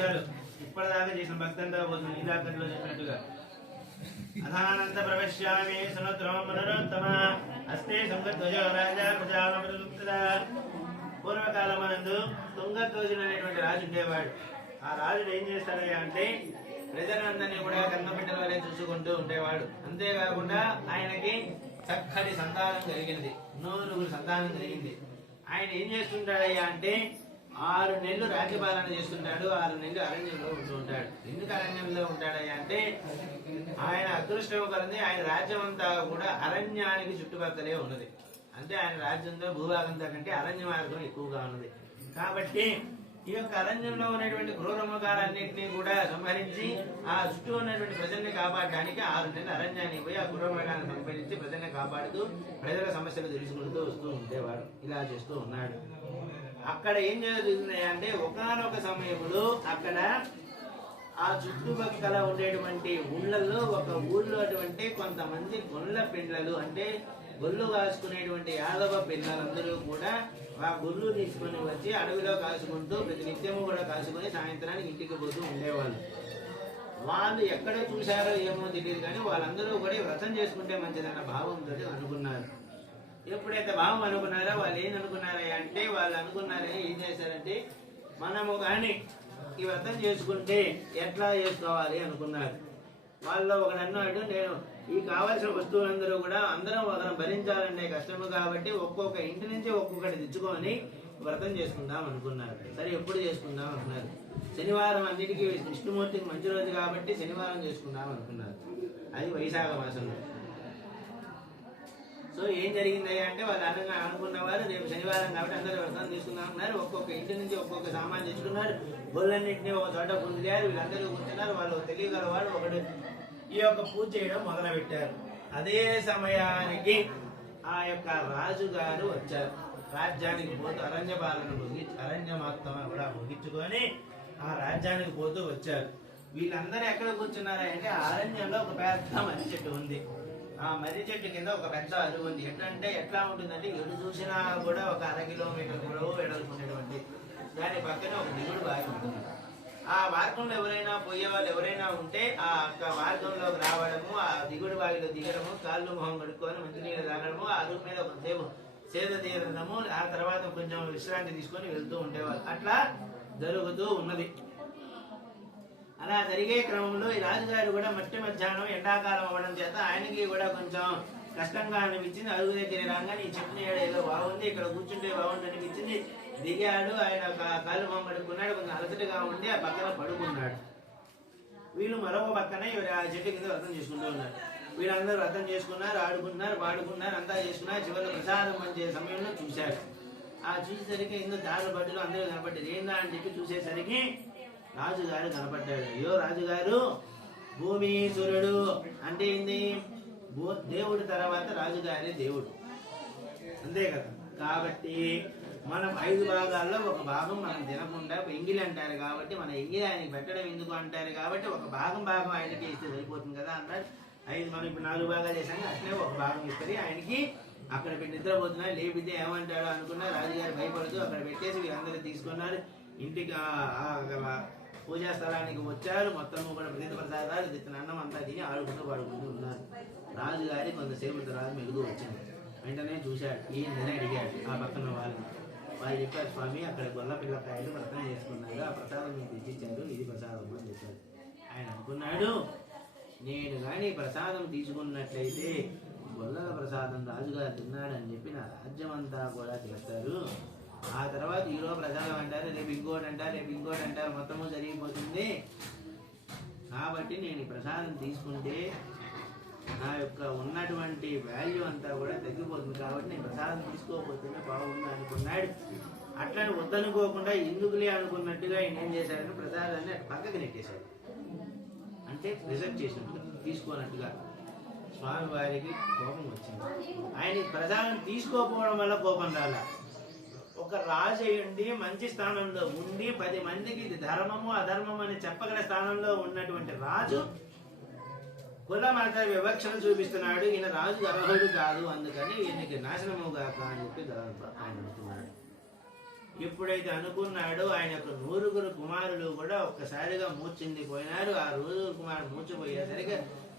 నిమిషాలు ఇప్పటిదాకా చేసిన భక్తి అంతా పోతుంది. ఇందాకట్లో చెప్పినట్టుగా అధానంత ప్రవేశ్యామి సనోత్రమ మనరోత్తమ అస్తే సంగధ్వజో రాజా ప్రజానమృత. పూర్వకాలమనందు తుంగధ్వజుడు అనేటువంటి రాజు ఉండేవాడు. ఆ రాజుడు ఏం చేస్తాడయ్యా అంటే ప్రజలందరినీ కూడా కన్నబిడ్డల వలె చూసుకుంటూ ఉండేవాడు. అంతేకాకుండా ఆయనకి చక్కటి సంతానం కలిగింది, 9 సంతానం కలిగింది. ఆయన ఏం చేస్తుంటాడయ్యా అంటే 6 నెలలు రాజ్యపాలన చేస్తుంటాడు, 6 నెలలు అరణ్యంలో ఉంటూ ఉంటాడు. ఎందుకు అరణ్యంలో ఉంటాడయ్యా అంటే ఆయన అదృష్టం కలిగింది. ఆయన రాజ్యం అంతా కూడా అరణ్యానికి చుట్టుపక్కలే ఉన్నది. అంటే ఆయన రాజ్యంలో భూభాగంతో కంటే అరణ్య మార్గం ఎక్కువగా ఉన్నది. కాబట్టి ఈ యొక్క అరణ్యంలో ఉన్నటువంటి క్రూరమృగాలన్నింటినీ కూడా సంహరించి ఆ చుట్టూ ఉన్నటువంటి ప్రజల్ని కాపాడడానికి 6 నెలలు అరణ్యానికి పోయి ఆ క్రూరమృగాన్ని సంహరించి ప్రజల్ని కాపాడుతూ ప్రజల సమస్యలు తెలుసుకుంటూ వస్తూ ఉండేవాడు. ఇలా చేస్తూ ఉన్నాడు. అక్కడ ఏం జరుగుతున్నాయి అంటే ఒకానొక సమయంలో అక్కడ ఆ చుట్టుపక్కల ఉండేటువంటి ఊళ్ళల్లో ఒక ఊళ్ళో అటువంటి కొంతమంది గొల్ల పిల్లలు అంటే గొల్లు కాసుకునేటువంటి యాదవ పిల్లలందరూ కూడా ఆ గొల్లు తీసుకుని వచ్చి అడవిలో కాసుకుంటూ ప్రతి నిత్యము కూడా కాసుకొని సాయంత్రానికి ఇంటికి పోతూ ఉండేవాళ్ళు. వాళ్ళు ఎక్కడ చూశారో ఏమో తెలియదు కానీ వాళ్ళందరూ కూడా వ్రతం చేసుకుంటే మంచిదన్న భావంతో అనుకున్నారు. ఎప్పుడైతే భావం అనుకున్నారో వాళ్ళు ఏం అనుకున్నారా అంటే వాళ్ళు అనుకున్నారే ఏం చేశారంటే మనము కానీ ఈ వ్రతం చేసుకుంటే ఎట్లా చేసుకోవాలి అనుకున్నారు. వాళ్ళు ఒకడు అన్నాడు, నేను ఈ కావాల్సిన వస్తువులందరూ కూడా అందరం ఒకరు భరించాలనే కష్టము కాబట్టి ఒక్కొక్క ఇంటి నుంచి ఒక్కొక్కటి తెచ్చుకొని వ్రతం చేసుకుందాం అనుకున్నారు. సరే ఎప్పుడు చేసుకుందాం అనుకున్నారు. శనివారం అన్నిటికీ విష్ణుమూర్తికి మంచి రోజు కాబట్టి శనివారం చేసుకుందాం అనుకున్నారు. అది వైశాఖ మాసంలో. సో ఏం జరిగింది అంటే వాళ్ళు అనగా అనుకున్నవారు రేపు శనివారం కాబట్టి అందరూ వ్రతం తీసుకుందాం అన్నారు. ఒక్కొక్క ఇంటి నుంచి ఒక్కొక్క సామాన్ తెచ్చుకున్నారు. గొల్లన్నింటినీ ఒక చోట పొందిలారు. వీళ్ళందరూ కూర్చున్నారు. వాళ్ళు తెలియగలవాడు ఒకడు ఈ యొక్క పూజ చేయడం మొదలు పెట్టారు. అదే సమయానికి ఆ యొక్క రాజుగారు వచ్చారు. రాజ్యానికి పోతూ అరణ్య మొత్తం కూడా ముగించుకొని ఆ రాజ్యానికి పోతూ వచ్చారు. వీళ్ళందరూ ఎక్కడ కూర్చున్నారంటే అరణ్యంలో ఒక పెద్ద మర్రి చెట్టు ఉంది. ఆ మర్రి చెట్టు కింద ఒక పెద్ద అరువు ఉంది. ఎట్లా ఉంటుందంటే ఎటు చూసినా కూడా ఒక 1/2 కిలోమీటర్ కూడా వెడల్పునేటువంటి దాని పక్కన ఒక దిగుడు బావి ఉంటుంది. ఆ మార్గంలో ఎవరైనా పోయే వాళ్ళు ఎవరైనా ఉంటే ఆ మార్గంలోకి రావడము, ఆ దిగుడు బావిలో దిగడము, కాళ్ళు మొహం కడుక్కొని మంచినీళ్ళు తాగడము, ఆ అరువు మీద కొంతసేపు సేద తీరడము, ఆ తర్వాత కొంచెం విశ్రాంతి తీసుకొని వెళ్తూ ఉండేవాళ్ళు. అట్లా జరుగుతూ ఉన్నది. అలా జరిగే క్రమంలో ఈ రాజుగారు కూడా మధ్యాహ్నం ఎండాకాలం అవ్వడం చేత ఆయనకి కూడా కొంచెం కష్టంగా అనిపించింది. అరుగు దగ్గర రాగానే ఈ చెప్పిన ఏదో బాగుంది, ఇక్కడ కూర్చుంటే బాగుంది అనిపించింది. దిగాడు. ఆయన కాళ్ళు మొహం కడుక్కున్నాడు. కొంచెం అలసటగా ఉండి ఆ పక్కన పడుకున్నాడు. వీళ్ళు మరొక పక్కన ఆ చెట్టు కింద వ్రతం చేసుకుంటూ ఉన్నారు. వీళ్ళందరూ వ్రతం చేసుకున్నారు, ఆడుకున్నారు, పాడుకున్నారు, అంతా చేసుకున్నారు. చివరిలో ప్రసాదం పంచే సమయంలో చూశారు. ఆ చూసేసరికి ఎందుకు దారి బడ్డులో అందరూ కనపడ్డారు. ఏందా అని చెప్పి చూసేసరికి రాజుగారు కనపడ్డాడు. అయ్యో రాజుగారు భూమీశ్వరుడు అంటే ఏంది? దేవుడు తర్వాత రాజుగారే దేవుడు, అంతే కదా. కాబట్టి మనం 5 భాగాల్లో ఒక భాగం మనం తినకుండా ఎంగిలి అంటారు కాబట్టి మన ఎంగిలి ఆయనకి పెట్టడం ఎందుకు అంటారు కాబట్టి ఒక భాగం ఆయనకి ఇస్తే సరిపోతుంది కదా అన్నారు. 5 మనం ఇప్పుడు 4 భాగాలు చేశాము. అట్లే ఒక భాగం ఇస్తుంది ఆయనకి. అక్కడ పెట్టి నిద్రపోతున్నా లేపితే ఏమంటాడో అనుకున్నా. రాజుగారు భయపడుతూ అక్కడ పెట్టేసి వీళ్ళందరూ తీసుకున్నారు. ఇంటికి పూజా స్థలానికి వచ్చారు. మొత్తం కూడా ప్రతీత ప్రసాదాలు తెచ్చిన అన్నం అంతా తిని ఆడుకుంటూ పాడుకుంటూ ఉన్నారు. రాజుగారి కొంతసేపు తర్వాత మెలుగు వచ్చింది. వెంటనే చూశాడు. ఏందని అడిగాడు ఆ పక్కన వాళ్ళని. వాళ్ళు చెప్పారు, స్వామి అక్కడ గొల్ల పిల్లకాయలు వ్రతం చేసుకున్నారు, ఆ ప్రసాదం మీకు తెచ్చిచ్చారు, ఇది ప్రసాదం అని చెప్పారు. ఆయన అనుకున్నాడు, నేను కానీ ప్రసాదం తీసుకున్నట్లయితే గొల్లల ప్రసాదం రాజుగారు తిన్నాడని చెప్పి నా రాజ్యం అంతా కూడా చేస్తారు. ఆ తర్వాత ఈరోజు ప్రసాదం అంటారు, రేపు ఇంకోటి అంటారు, మొత్తము జరిగిపోతుంది. కాబట్టి నేను ఈ ప్రసాదం తీసుకుంటే నా యొక్క ఉన్నటువంటి వాల్యూ అంతా కూడా తగ్గిపోతుంది. కాబట్టి నేను ప్రసాదం తీసుకోకపోతేనే బాగుంది అనుకున్నాడు. అట్లని వద్దనుకోకుండా ఎందుకులే అనుకున్నట్టుగా ఆయన ఏం చేశాడంటే ప్రసాదాన్ని పక్కకి నెట్టేశాడు. అంటే రిజెక్ట్ చేసినట్టుగా, తీసుకోనట్టుగా. స్వామి వారికి కోపం వచ్చింది. ఆయన ప్రసాదం తీసుకోకపోవడం వల్ల కోపం రాలా. ఒక రాజు అయ్యుండి మంచి స్థానంలో ఉండి 10 మందికి ఇది ధర్మము అధర్మము అని చెప్పగల స్థానంలో ఉన్నటువంటి రాజు కుల మత వివక్షను చూపిస్తున్నాడు. ఈయన రాజు అర్హుడు కాదు, అందుకని ఈయనకి నాశనము కాక అని చెప్పి ఆయన అనుకున్నాడు. ఎప్పుడైతే అనుకున్నాడో ఆయన యొక్క 9 కుమారులు కూడా ఒక్కసారిగా మూర్చిందిపోయినారు. ఆ 9 కుమారులు మూర్చిపోయేసరికి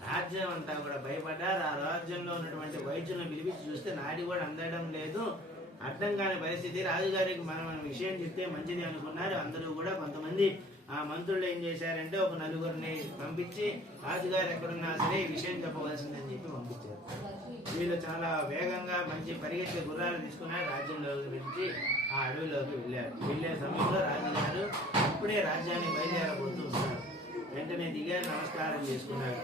రాజ్యం అంతా కూడా భయపడ్డారు. ఆ రాజ్యంలో ఉన్నటువంటి వైద్యులను పిలిపించి చూస్తే నాడి కూడా అందడం లేదు. అర్థం కాని పరిస్థితి. రాజుగారికి మనం విషయం చెప్తే మంచిది అనుకున్నారు. అందరూ కూడా కొంతమంది ఆ మంత్రులు ఏం చేశారంటే ఒక 4గురిని పంపించి రాజుగారు ఎక్కడున్నా సరే ఈ విషయం చెప్పవలసిందని చెప్పి పంపించారు. వీళ్ళు చాలా వేగంగా మంచి పరిగెత్తే గుర్రాలు తీసుకున్నారు. రాజ్యంలోకి వెళ్ళి ఆ అడవిలోకి వెళ్ళారు. వెళ్ళే సమయంలో రాజుగారు ఇప్పుడే రాజ్యాన్ని బయలుదేరబోతూ ఉన్నారు. వెంటనే దిగారు, నమస్కారం చేసుకున్నాడు.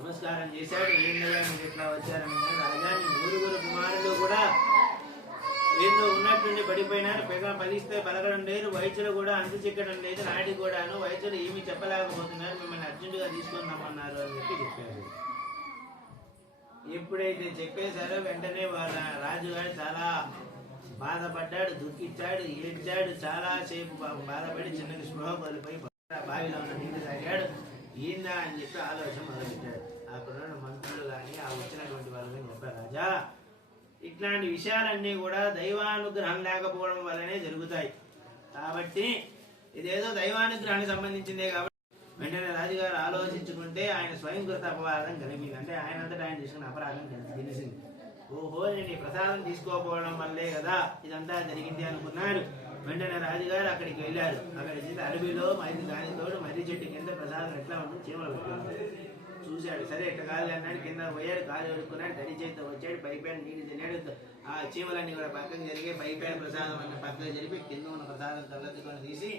నమస్కారం చేశాడు. ఏంటయ్యా మీరు ఎట్లా వచ్చారని రాజాని 9 కుమారులు కూడా ఏదో ఉన్నట్టుండి పడిపోయినారు. పలిస్తే పలకడం లేదు. వైద్యులు కూడా అంతు చిక్కడం లేదు. నాటి కూడాను వైద్యులు ఏమీ చెప్పలేకపోతున్నారు. మిమ్మల్ని అర్జెంటుగా తీసుకొని రమ్మన్నారు అని చెప్పి చెప్పారు. ఎప్పుడైతే చెప్పేశారో వెంటనే వాళ్ళ రాజుగారు చాలా బాధపడ్డాడు, దుఃఖించాడు, ఏడ్చాడు. చాలా సేపు బాధపడి చిన్నకి స్పృహ కోల్పోయి బావిలో ఉన్న నీళ్ళు తాగాడు. ఈందా అని చెప్పి ఆలోచన మొదలుపెట్టాడు. అక్కడ మంత్రులు కానీ ఆ వచ్చినటువంటి వాళ్ళు కానీ చెప్పారు, రాజా ఇట్లాంటి విషయాలన్నీ కూడా దైవానుగ్రహం లేకపోవడం వల్లనే జరుగుతాయి. కాబట్టి ఇదేదో దైవానుగ్రహానికి సంబంధించిందే కాబట్టి వెంటనే రాజుగారు ఆలోచించుకుంటే ఆయన స్వయంకృత అపవాదం కలిగింది. అంటే ఆయన అంతటా ఆయన చేసుకున్న అపరాధం తెలిసింది. ఓహో నేను ఈ ప్రసాదం తీసుకోకపోవడం వల్లే కదా ఇదంతా జరిగింది అనుకున్నాడు. వెంటనే రాజుగారు అక్కడికి వెళ్ళారు. అక్కడికి అడవిలో మరి దానితోడు మర్రి చెట్టు కింద ప్రసాదం ఎట్లా ఉంటుంది చీమలు పెట్టుకున్నాడు. చూశాడు. సరే ఎట్లా కాదు అన్నాడు. కింద పోయాడు, కాలు పెట్టుకున్నాడు, తడి చేతితో వచ్చాడు, పైపైన నీళ్ళు తిన్నాడు. ఆ చీమలన్నీ కూడా పక్కకు జరిగి పైపైన ప్రసాదం అన్న పక్కకు జరిపి కింద ఉన్న ప్రసాదం కళ్ళెత్తుకొని తీసి,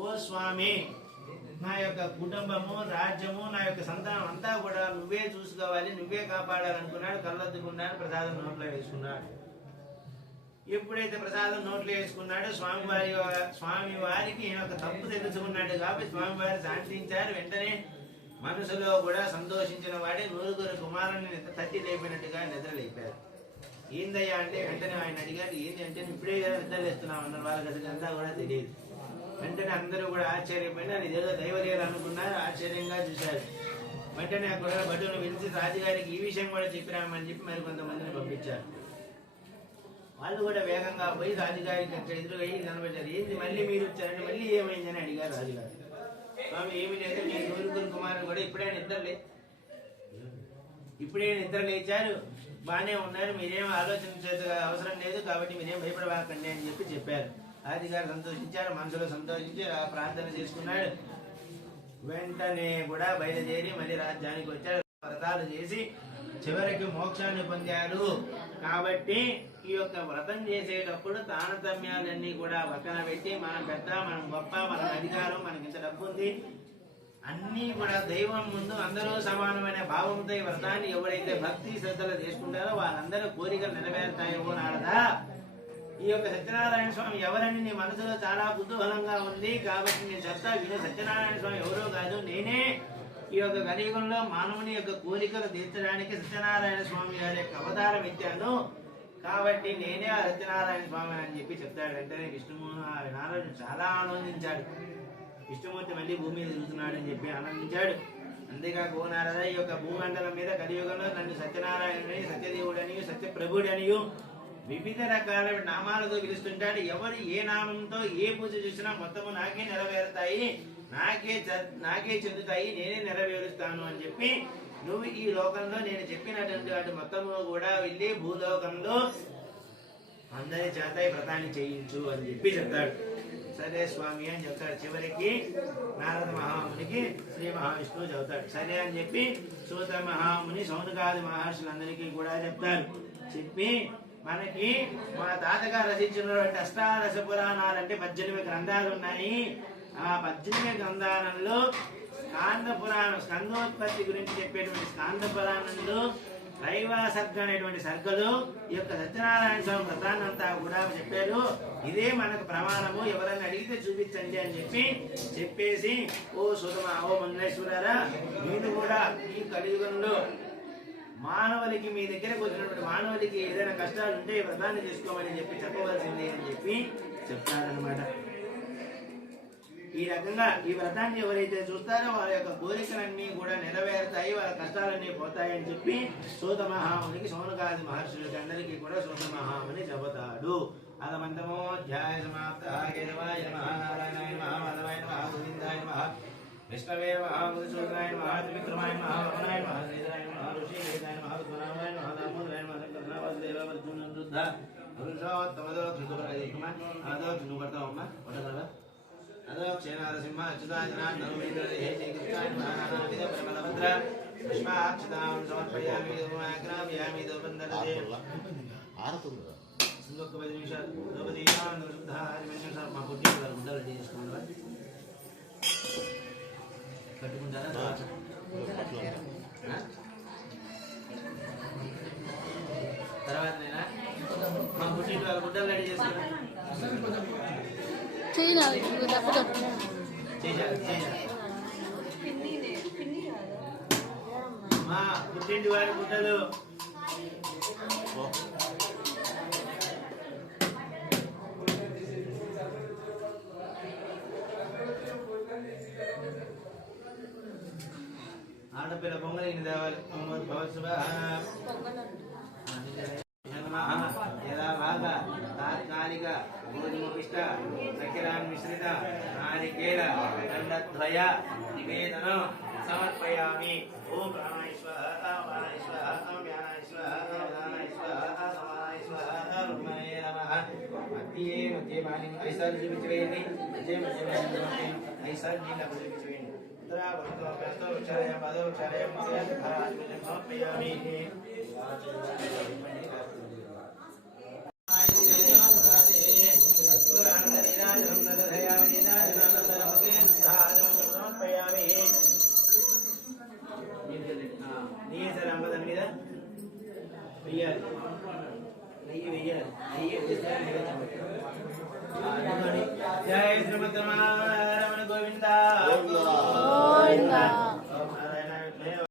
ఓ స్వామి నా యొక్క కుటుంబము రాజ్యము నా యొక్క సంతానం అంతా కూడా నువ్వే చూసుకోవాలి, నువ్వే కాపాడాలనుకున్నాడు. కళ్ళెత్తుకున్నాడు, ప్రసాదం నోట్లో వేసుకున్నాడు. ఎప్పుడైతే ప్రసాదం నోట్లో వేసుకున్నాడో స్వామి వారికి ఈయన ఒక తప్పు తెలుసుకున్నాడు కాబట్టి స్వామివారి శాంతించారు. వెంటనే మనసులో కూడా సంతోషించిన వాడే 9 కుమారుని తట్టి లేపినట్టుగా నిద్రలేపారు. ఏందయ్యా అంటే వెంటనే ఆయన అడిగారు, ఏంటి అంటే ఇప్పుడే కదా నిద్రలేస్తున్నాం అన్నారు. వాళ్ళకి అసలు అంతా కూడా తెలియదు. వెంటనే అందరూ కూడా ఆశ్చర్యపోయినారు. ఇదేదో దైవలీల అనుకున్నారు. ఆశ్చర్యంగా చూశారు. వెంటనే అక్కడ భటులను పిలిచి రాజుగారికి ఈ విషయం కూడా చెప్పిరామని చెప్పి మరి కొంతమందిని పంపించారు. వాళ్ళు కూడా వేగంగా పోయి రాజుగారికి ఎదురుగా కనబడ్డారు. ఏంది మళ్ళీ మీరు వచ్చారంటే మళ్ళీ ఏమైందని అడిగారు రాజుగారు. స్వామి ఏమి లేదు, మీ 9 కుమారులు కూడా ఇప్పుడే నిద్ర లేచారు, బాగానే ఉన్నారు, మీరేం ఆలోచించే అవసరం లేదు కాబట్టి మీరేం భయపడవాకండి అని చెప్పి చెప్పారు. రాజుగారు సంతోషించారు. మనసులో సంతోషించి ప్రార్థన చేసుకున్నాడు. వెంటనే కూడా బయలుదేరి మళ్ళీ రాజ్యానికి వచ్చారు. వ్రతాలు చేసి చివరికి మోక్షాన్ని పొందారు. కాబట్టి ఈ యొక్క వ్రతం చేసేటప్పుడు తారతమ్యాలన్నీ కూడా పక్కన పెట్టి మనం పెద్ద, మనం గొప్ప, మన అధికారం, మనకి ఇంత డబ్బు ఉంది, అన్నీ కూడా దైవం ముందు అందరూ సమానమైన భావంతో ఈ వ్రతాన్ని ఎవరైతే భక్తి శ్రద్ధలు చేసుకుంటారో వాళ్ళందరూ కోరికలు నెరవేరుతాయో నారదా. ఈ యొక్క సత్యనారాయణ స్వామి ఎవరని నీ మనసులో చాలా కుతూహలంగా ఉంది కాబట్టి నేను చెప్తా విను. సత్యనారాయణ స్వామి ఎవరో కాదు, నేనే ఈ యొక్క కలియుగంలో మానవుని యొక్క కోరికలు తీర్చడానికి సత్యనారాయణ స్వామి గారి యొక్క అవతారం ఎత్తాను కాబట్టి నేనే ఆ సత్యనారాయణ స్వామి అని చెప్పి చెప్తాడు. వెంటనే విష్ణుమూర్తి నారాయణుడు చాలా ఆనందించాడు. విష్ణుమూర్తి మళ్ళీ భూమి మీద తిరుగుతున్నాడు అని చెప్పి ఆనందించాడు. అంతేకాక ఓ నారద, ఈ యొక్క భూమండలం మీద కలియుగంలో నన్ను సత్యనారాయణుని, సత్యదేవుడని, సత్యప్రభుడనియు వివిధ రకాల నామాలతో పిలుస్తుంటాడు. ఎవరు ఏ నామంతో ఏ పూజ చేసినా మొత్తము నాకే నెరవేరుతాయి, నాకే చెందుతాయి, నేనే నెరవేరుస్తాను అని చెప్పి నువ్వు ఈ లోకంలో నేను చెప్పినటువంటి వాటి మొత్తము కూడా వెళ్ళి భూలోకంలో అందరి చేత ఈ వ్రతాన్ని చేయించు అని చెప్పి చెప్తాడు. సరే స్వామి అని చెప్తాడు. చివరికి నారద మహామునికి శ్రీ మహావిష్ణువు చెబుతాడు. సరే అని చెప్పి సూత మహాముని, సౌనకాది మహర్షులందరికీ కూడా చెప్తారు. చెప్పి మనకి మన తాతగారు రచించినటువంటి అష్టాదశ పురాణాలు అంటే 18 గ్రంథాలు ఉన్నాయి. ఆ 18 గ్రంథాలలో స్కాంద పురాణం, స్కందోత్పత్తి గురించి చెప్పేటువంటి స్కాంద పురాణంలో రైవాసర్గ అనేటువంటి సర్గలు ఈ యొక్క సత్యనారాయణ స్వామి వ్రతాన్నంతా కూడా చెప్పారు. ఇదే మనకు ప్రమాణము, ఎవరైనా అడిగితే చూపించండి అని చెప్పేసి ఓ సుతమా, ఓ మున్నేశ్వరారా, మీరు కూడా ఈ కలియుగంలో మానవులకి, మీ దగ్గరకు వచ్చినటువంటి మానవులకి ఏదైనా కష్టాలు ఉంటే వ్రతాన్ని చేసుకోమని చెప్పి చెప్పవలసింది అని చెప్పి చెప్తారనమాట. ఈ రకంగా ఈ వ్రతాన్ని ఎవరైతే చూస్తారో వాళ్ళ యొక్క కోరికలన్నీ కూడా నెరవేరుతాయి, వాళ్ళ కష్టాలన్నీ పోతాయని చెప్పి సూత మహామునికి, సౌనకాది మహర్షులకి అందరికీ కూడా సూత మహాముని చెబుతాడు. आदमन्तमोऽध्याय समाप्तः केशवाय नमः नारायणाय नमः माधवाय नमः गोविन्दाय नमः विष्णवे नमः मधुसूदनाय नमः त्रिविक्रमाय नमः वामनाय नमः श्रीधराय नमः ऋषिकेशाय नमः पद्मनाभाय नमः दामोदराय नमः शङ्करनाथदेव अर्जुनवृद्ध पुरुषोत्तमदोक्षुकरयिकुम अदोक्षुकर्तवम्म वटकरव अदोक्षेनारसिंह अच्युताय जनार्दनोमेन्द्रदेः श्रीकृष्णाय नमः नानाविधपरिमलभद्र पुष्पाक्षतां समर्पयामि धूमाग्रामयामि दोपन्दरदे ఇంకొక 10 నిమిషాలు ద్రౌపది శుద్ధ 10 నిమిషాలు మా పుట్టి గారు ముందర రెడీ చేసుకున్నారా కట్టుకుంటారా తర్వాత నేనా మా పుట్టి గారు ముందర రెడీ చేసుకున్నారా చేయాలి మా పుట్టింటి వారి గుడ్డలు ఆడపిల్ల పొంగలిని దేవాలి యదా భాగ తాత్కాలిక గోధుమపిష్ట చక్కెరాన్మిశ్రిత నారికేళ దండద్వయ నివేదనం సమర్పయామి. ఓం ప్రాణాయ స్వాహ ప్రాణాయ స్వాహ వ్యానాయ స్వాహ ప్రధానాయ స్వాహ సమానాయ స్వాహ బ్రహ్మణే నమః. మధ్యే మధ్యే పాని ఐసార్జీ విచ్చేయండి. మధ్యే మధ్యే ఐసార్జీ విచ్చేయండి. ఉత్తరాభక్తోపేస్తోచ్చారయం పదోచ్చారయం మధ్యాధికారాన్ని సమర్పయామి. నెయ్యి సార్ అమ్మ దాని మీద వెయ్యాలి. నెయ్యి వెయ్యాలి. నెయ్యి జయ శ్రీమద్రమణ గోవింద.